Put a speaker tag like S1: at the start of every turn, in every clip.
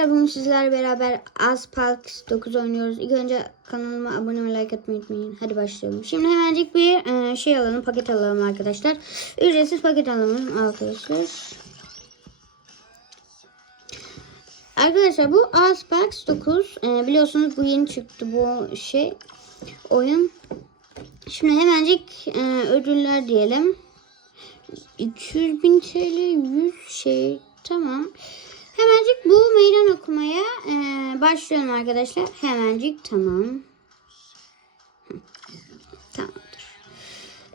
S1: arkadaşlar bugün sizlerle beraber Aspark 9 oynuyoruz. İlk önce kanalıma abone ve like atmayı unutmayın. Hadi başlayalım. Şimdi hemencik bir e, şey alalım, paket alalım arkadaşlar. Ücretsiz paket alalım arkadaşlar. Arkadaşlar bu Aspark 9 e, biliyorsunuz bu yeni çıktı bu şey oyun. Şimdi hemencik e, ödüller diyelim. 200 bin TL 100 şey tamam. Bu meydan okumaya e, başlıyorum arkadaşlar. Hemencik tamam. Tamamdır.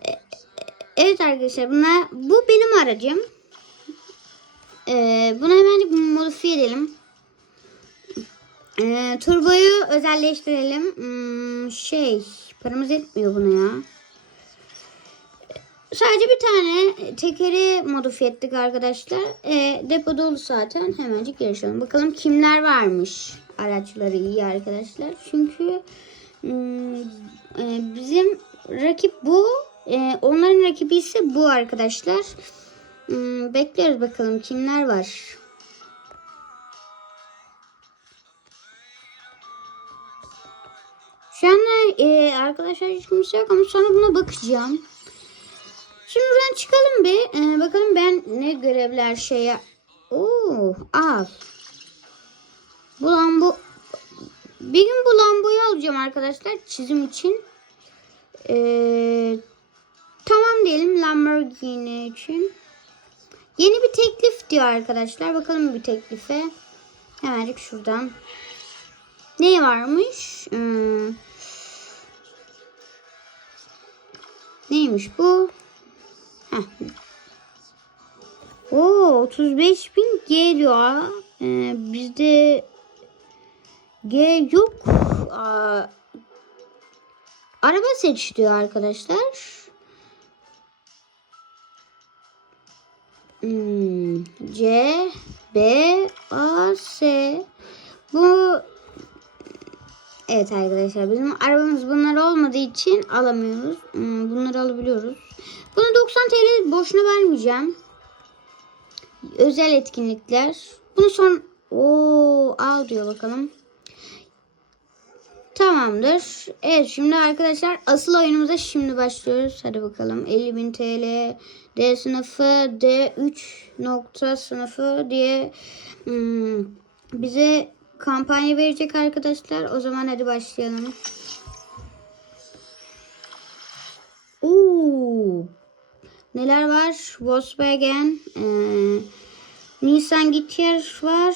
S1: E, e, evet arkadaşlar bunlar, bu benim aracım. E, bunu hemencik modifiye edelim. E, turboyu özelleştirelim. Hmm, şey paramız yetmiyor buna ya. Sadece bir tane tekeri modifiye ettik arkadaşlar. E, depo dolu zaten. Hemencik yarışalım. Bakalım kimler varmış. Araçları iyi arkadaşlar. Çünkü hmm, e, bizim rakip bu. E, onların rakibi ise bu arkadaşlar. Hmm, bekliyoruz bakalım kimler var. Şu anda e, arkadaşlar hiç kimse yok ama sonra buna bakacağım. Şimdi buradan çıkalım bir. Ee, bakalım ben ne görevler şeye... Oo, al. Bu lambo... Bir gün bu lamboyu alacağım arkadaşlar çizim için. Ee, tamam diyelim Lamborghini için. Yeni bir teklif diyor arkadaşlar. Bakalım bir teklife. Hemencik şuradan. Ne varmış? Hmm. Neymiş bu? Heh. Oo 35 bin G diyor. Ee, bizde G yok. Aa, araba seç diyor arkadaşlar. Hmm, C, B, Evet arkadaşlar bizim arabamız bunlar olmadığı için alamıyoruz. Hmm, Bunları alabiliyoruz. Bunu 90 TL boşuna vermeyeceğim. Özel etkinlikler. Bunu son o al diyor bakalım. Tamamdır. Evet şimdi arkadaşlar asıl oyunumuza şimdi başlıyoruz. Hadi bakalım 50.000 TL D sınıfı D3 nokta sınıfı diye hmm, bize kampanya verecek arkadaşlar. O zaman hadi başlayalım. Oo. Neler var? Volkswagen, e, Nissan GT-R var.